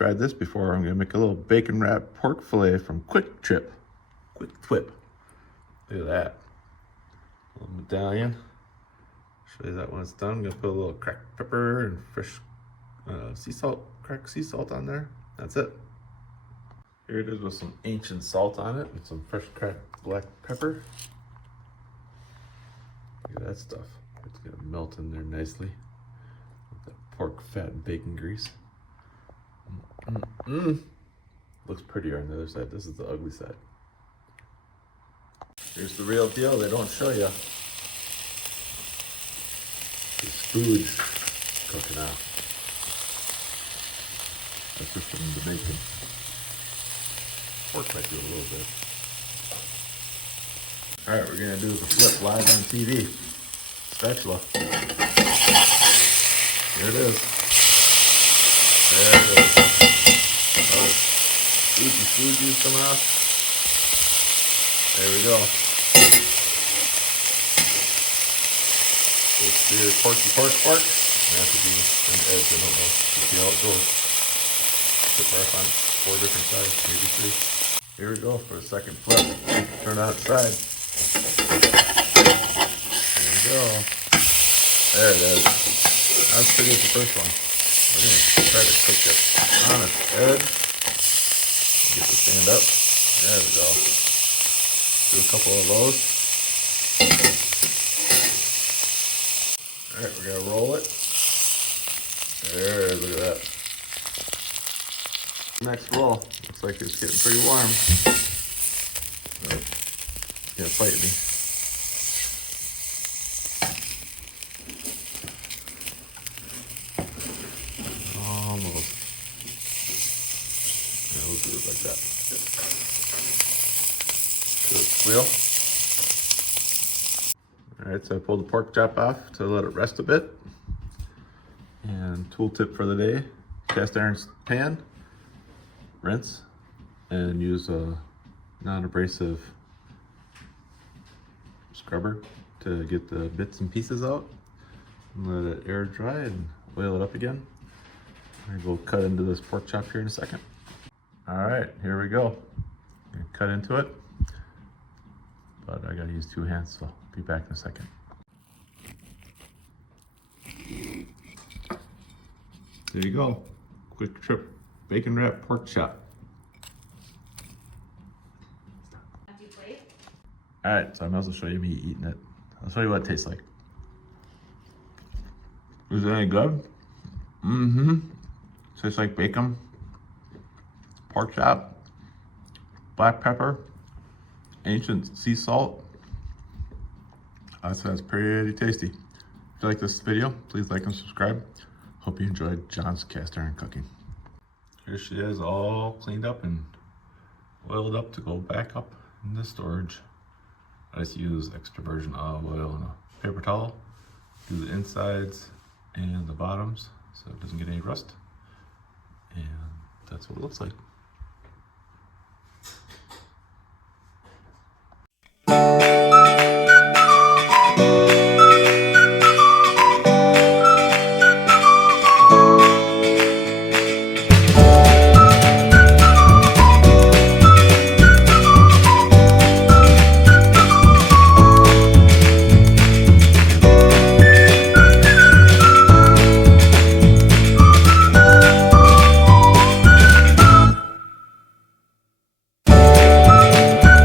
tried this before. I'm gonna make a little bacon wrapped pork fillet from Kwik Trip. Kwik Trip. Look at that. A little medallion. Show you that when it's done. I'm gonna put a little cracked pepper and fresh sea salt, cracked sea salt on there. That's it. Here it is with some ancient salt on it and some fresh cracked black pepper. Look at that stuff. It's gonna melt in there nicely with that pork fat and bacon grease. Looks prettier on the other side. This is the ugly side. Here's the real deal. They don't show you. This food's cooking out. That's just from the bacon. Pork might do a little bit. All right, we're gonna do the flip live on TV. Spatula. Here it is. There it is. Oh, Fuji's coming off. There we go. Let's see your pork. It has to be an edge, I don't know. We'll see how it goes. Flip off on 4 different sides, maybe 3. Here we go for the second flip. Turn on its side. There we go. There it is. Not as pretty as the first one. We're going to try to cook it on its edge. Get it to stand up. There we go. Do a couple of those. Alright, we're going to roll it. There, look at that. Next roll. Looks like it's getting pretty warm. Oh, it's going to fight me. Almost. Yeah, we'll do it like that. Do it squeal. Alright, so I pulled the pork chop off to let it rest a bit. And tool tip for the day, cast iron pan, rinse, and use a non-abrasive scrubber to get the bits and pieces out. And let it air dry and oil it up again. And we'll cut into this pork chop here in a second. Alright, here we go. I'm gonna cut into it. But I gotta use 2 hands, so I'll be back in a second. There you go. Kwik Trip bacon wrapped pork chop. Alright, so I might as well show you me eating it. I'll show you what it tastes like. Is it any good? Tastes like bacon, pork chop, black pepper, ancient sea salt. That sounds pretty tasty. If you like this video, please like and subscribe. Hope you enjoyed John's cast iron cooking. Here she is, all cleaned up and oiled up to go back up in the storage. I just use extra virgin olive oil and a paper towel. Do the insides and the bottoms so it doesn't get any rust. And that's what it looks like.